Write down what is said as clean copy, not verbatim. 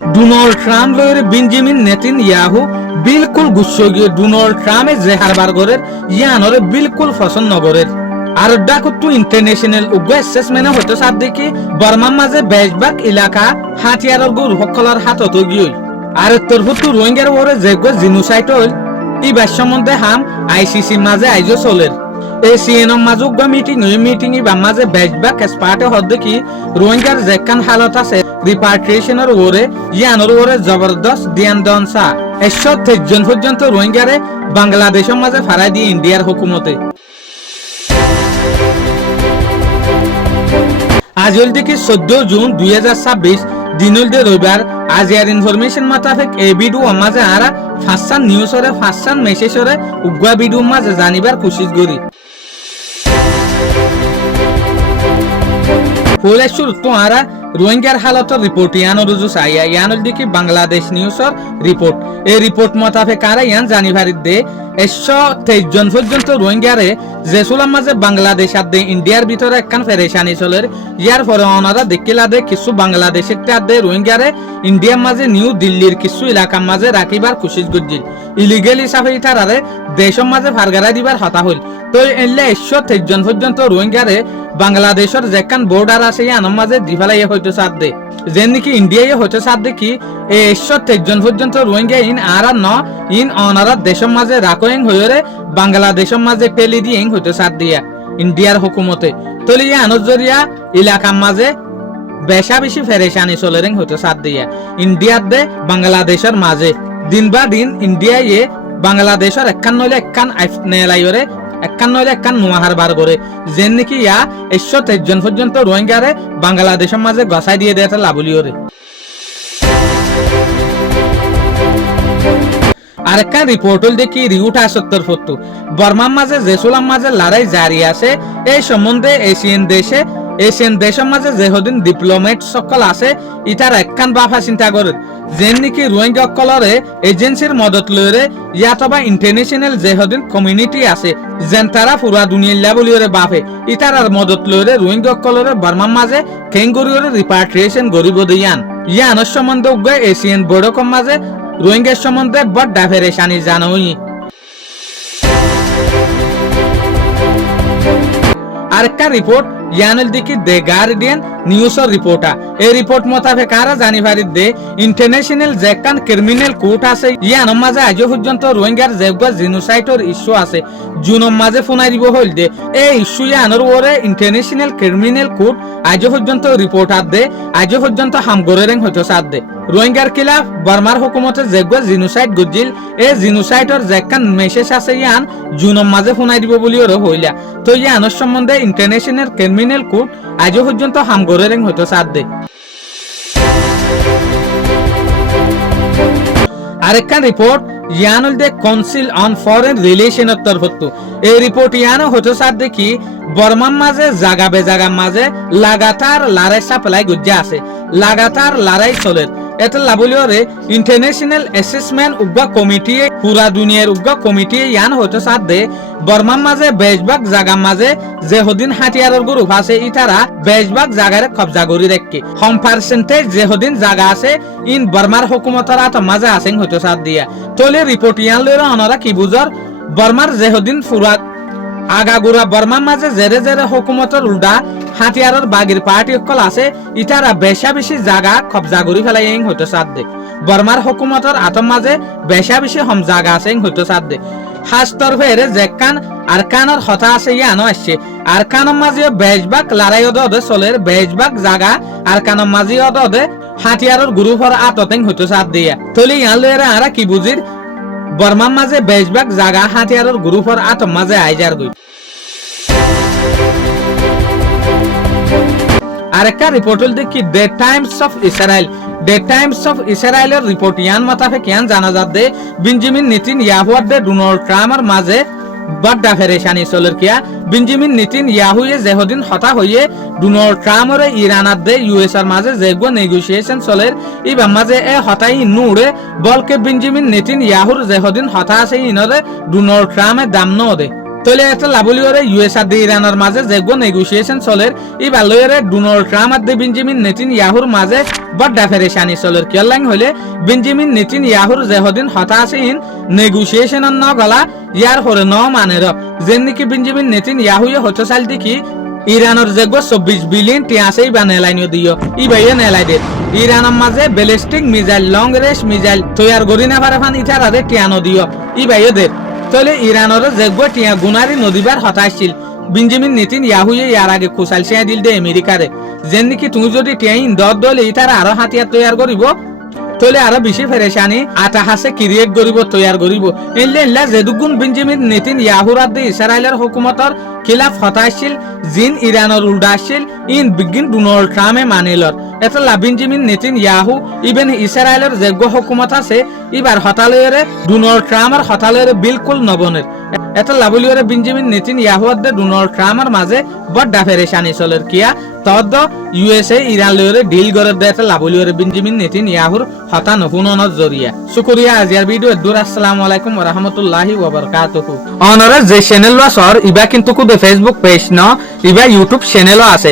Donald Trump লয়ের Benjamin Netanyahu বিলকুল গুচ্ছ গিয়ে ডোনাল্ড ট্রাম্পে যে হারবার গরের ইয়ানরে বিলকুল পছন্দ নগরের আর ডাকটু ইন্টারন্যাশনাল উগ্র অ্যাসেসমেন্ট হতে সাথ দেখি বর্মার মাঝে বেশভাগ এলাকা হাতিয়ারর গুর সকলের হাতত গিয়ে আর তরফুতু রোহিঙ্গার ওরে যেগুলো জিনোসাইড হল ইবার সম্বন্ধে হাম আইসিসির মাঝে আইজো চলের এসিএনর মাঝে উগ্র মিটিং বা মাঝে বেশভাগ এক্সপার্টে হদ দেখি রোহিঙ্গার যেখান হালত আছে রিপাট্রিয়েশনের ওরে ইয়ানোর ওরে জবরদস্ত দিয়ান দনসা 123 জন পর্যন্ত রোহিঙ্গারে বাংলাদেশের মাঝে ফারাই দিয়ে ইন্ডিয়ার হুকুমতে আজল থেকে 14 জুন 2026 দিনুল দে রবিবার আজিয়ার ইনফরমেশন মোতাবেক এই ভিডিও মাঝে আরা ফাসান নিউজরে ফাসান মেসেজরে উগ্র ভিডিও মাঝে জানিবার কোশিশ করি পরে শুরু তো আরা রোহিঙ্গার হালতর রিপোর্ট ইয়ান রুজু সাইয়া ইয়ানুল দিকে বাংলাদেশ নিউজর রিপোর্ট এই রিপোর্ট মোতাবেক আরা ইয়ান জানিভারিত দে 123 জন পর্যন্ত রোহিঙ্গারে জেসুলার মাঝে বাংলাদেশ আর দে ইন্ডিয়ার ভিতরে একখান ফেরেশানি চলের ইয়ার পরে ওনারা দেখিলা দে কিছু বাংলাদেশের দে রোহিঙ্গারে ইন্ডিয়ার মাঝে নিউ দিল্লির কিছু এলাকার মাঝে রাখিবার কোশিশ করছিল ইলিগেল হিসাবে ইতারারে দেশের মাঝে ফারগারা দিবার হতা হইল তো এলে 123 জন পর্যন্ত রোহিঙ্গারে বাংলাদেশের যেখান বর্ডার আছে ইয়ানোর মাঝে দিফালাই হইতে সাথ দে যেন নাকি ইন্ডিয়ায় হইতে সাথ দেখি এই 123 জন পর্যন্ত রোহিঙ্গা ইন আর ইন অনারা দেশের মাঝে রাখোয়েং হইরে বাংলাদেশের মাঝে পেলি দিয়ে হইতে সাথ দিয়া ইন্ডিয়ার হুকুমতে তলিয়া আনজরিয়া এলাকার মাঝে বেশা বেশি ফেরেশানি চলেরেং হইতে সাথ দিয়া ইন্ডিয়ার দে বাংলাদেশের মাঝে দিন বা দিন ইন্ডিয়ায় বাংলাদেশের একখান নইলে একখান নেলাইরে একখান নইলে একখান নোয়াহার বার করে যেন নাকি ইয়া 123 জন পর্যন্ত রোহিঙ্গারে বাংলাদেশের মাঝে গসাই দিয়ে দেয় লাভলিওরে আরেকটা রিপোর্ট হল দেখি রিউট আসত্তর ফত্তু বর্মার মাঝে জেসুলাম মাঝে লড়াই জারি আছে এই সম্বন্ধে এশিয়ান দেশের মাঝে যেহদিন ডিপ্লোমেট সকল আছে ইটার একখান বাফা চিন্তা করে যেন নাকি রোহিঙ্গা সকলরে এজেন্সির মদত লইরে ইয়াতবা ইন্টারন্যাশনাল যেহদিন কমিউনিটি আছে যেন তারা পুরা দুনিয়া বলিওরে বাফে ইটার মদত লইরে রোহিঙ্গা সকলরে বর্মার মাঝে কেঙ্গুরিওরে রিপাট্রিয়েশন গরিব দিয়ান ইয়ানোর সম্বন্ধে উগ্র এশিয়ান বড়কম মাঝে রোহিঙ্গার সম্বন্ধে বড় ফেরেশানি জানোই আরেকটা রিপোর্ট ইয়ানুল দিকে দে গার্ডিয়ান নিউজর রিপোর্টা এই রিপোর্ট মোতাবেক আরা জানিভারিত দে ইন্টারন্যাশনাল যেখান ক্রিমিনাল কোর্ট আছে ইয়ানোর মাঝে আজ পর্যন্ত রোহিঙ্গার যেগুলো জিনোসাইডর ইস্যু আছে জুনের মাঝে ফোনাই দিব হইল দে এই ইস্যু ইয়ানোর ওরে ইন্টারন্যাশনাল ক্রিমিনাল কোর্ট আজ পর্যন্ত রিপোর্ট আর দে আজ পর্যন্ত হামগরেরেং হইতো সাথ দে রোহিঙ্গার খিলাফ বর্মার হুকুমতে যেগুলো জিনোসাইড গজিল এই জিনোসাইডর যেখান মেসেজ আছে ইয়ান জুনের মাঝে ফোনাই দিব বলি ওরে হইলা তো ইয়ানোর সম্বন্ধে ইন্টারন্যাশনাল ক্রিমিনাল কোর্ট আজ পর্যন্ত হামগরেরেং হইতো সাথ দে আরেকটা রিপোর্ট ইয়ানুল দে কাউন্সিল অন ফরেন রিলেশনের তরফতো এই রিপোর্ট ইয়ানো হতো সাথ দেখি বর্মার মাঝে জাগা বেজাগার মাঝে লাগাতার লড়াই সাপ্লাই গুজে আছে লাগাতার লড়াই চলের এটা লাবলিওরে ইন্টারন্যাশনাল অ্যাসেসমেন্ট উগ্র কমিটি পুরা দুনিয়ার উগ্র কমিটি ইয়ান হতো সাথ দে বর্মার মাঝে বেশভাগ জাগার মাঝে যে হদিন হাতিয়ারের গ্রুপ আছে ইতারা বেশভাগ জাগারে কবজা করি রাখে কম পার্সেন্টেজ যে হদিন জাগা আছে ইন বর্মার হুকুমতের আত মাঝে আছেন হতো সাথ দিয়া তলে রিপোর্ট ইয়ান লইরা অনারা কি বুঝর বর্মার যে হদিন পুরা আগাগুড়া বর্মার মাঝে জেরে জেরে হুকুমতের উল্টা হাতিয়ারের বাগির পার্টি সকল আছে ইতারা বেশা বেশি জাগা কবজা করি ফেলাই হইতো সাথ দে বর্মার হুকুমতের আতম মাঝে বেশা বেশি হম জাগা আছে হইতো সাথ দে হাস তরফের যেখান আরকানের হতা আছে ইয়ানো আসছে আরকানের মাঝে বেশভাগ লড়াই ওদে চলের বেশভাগ জাগা আরকানের মাঝে ওদে হাতিয়ারের গ্রুপের আততেং হইতো সাথ দিয়া তলি ইয়ান লইরা আরা কি বুঝির বর্মার মাঝে বেশভাগ জাগা হাতিয়ারের গ্রুপের আতম মাঝে আইজার গই আরেকটা রিপোর্ট হল দেখি দ্য টাইমস অফ ইসরায়েলের রিপোর্ট ইয়ান মোতাবেক ইয়ান জানা যাচ্ছে বেঞ্জামিন নেতানিয়াহু আর ডোনাল্ড ট্রাম্পের মাঝে বড় ফেরেশানি চলের কিয়া বেঞ্জামিন নেতানিয়াহুয়ে যেহদিন হতা হইয়ে ডোনাল্ড ট্রাম্পের ইরানার দে ইউএস এর মাঝে যেগো নেগোসিয়েশন চলের ইবার মাঝে এ হতাই নুড়ে বলকে বেঞ্জামিন নেতানিয়াহুর যেহদিন হতা আছে ইনরে ডোনাল্ড ট্রাম্পে দাম ন দে তলে এটা লাবলিওরে ইউএস আর ইরানের মাঝে যেগো নেগোসিয়েশন চলের ই বালয়েরে ডোনাল্ড ট্রাম্প আর বেঞ্জামিন নেতানিয়াহুর মাঝে বড় ফেরেশানি চলের কেলাং হলে বেঞ্জামিন নেতানিয়াহুর যেহদিন হতা আছে ইন নেগোসিয়েশন ন গলা ইয়ার হরে ন মানের যেন নাকি বেঞ্জামিন নেতানিয়াহুয়ে হতে চাল দেখি ইরানের যেগো 24 বিলিয়ন টিয়াসেই বা নেলাইনিও দিও ই বাইয়ে নেলাই দে ইরানের মাঝে ballistic missile long range missile তৈয়ার করি না পারে ফান ইটার আদে টিয়ানো দিও ই বাইয়ে দে তলে ইরানের যেগো টিয়া গুনারি নদীবার হতাশিল বেঞ্জামিন নেতানিয়াহুয়ে ইয়ার আগে খুশাল সিয়া দিল দে আমেরিকারে যেন নাকি তুমি যদি টিয়াইন দর দলে ইটার আরো হাতিয়ার তৈয়ার করিব তলে আরো বেশি ফেরেশানি আটা হাসে ক্রিয়েট করিব তৈয়ার করিব এলে এলা যেদুগুণ বেঞ্জামিন নেতানিয়াহুর আদে ইসরায়েলের হুকুমতর খিলাফ হতাশিল জিন ইরানের উল্টা আসছিল ইন বিগিন ডোনাল্ড ট্রাম্পে মানিলর এটা বেঞ্জামিন নেতানিয়াহু ইভেন ইসরায়েলের যোগ্য হুকুমত আছে এবার হতালয়েরে ডোনাল্ড ট্রাম্পের হতালয়েরে বিলকুল নবনের এটা লাবলিওরে বেঞ্জামিন নেতানিয়াহু আর ডোনাল্ড ট্রাম্পের মাঝে বড় ফেরেশানি চলের কিয়া তদ ইউএসএ ইরান লয়রে ডিল করে দে এটা লাবলিওরে বেঞ্জামিন নেতানিয়াহুর হতা নহুনর জরিয়া শুকরিয়া আজিয়ার ভিডিও দূর আসসালামু আলাইকুম ওয়া রাহমাতুল্লাহি ওয়া বারাকাতুহু অনরে যে চ্যানেল বা সর ইবা কিন্তু কুদে ফেসবুক পেজ ন ইবা ইউটিউব চ্যানেলও আছে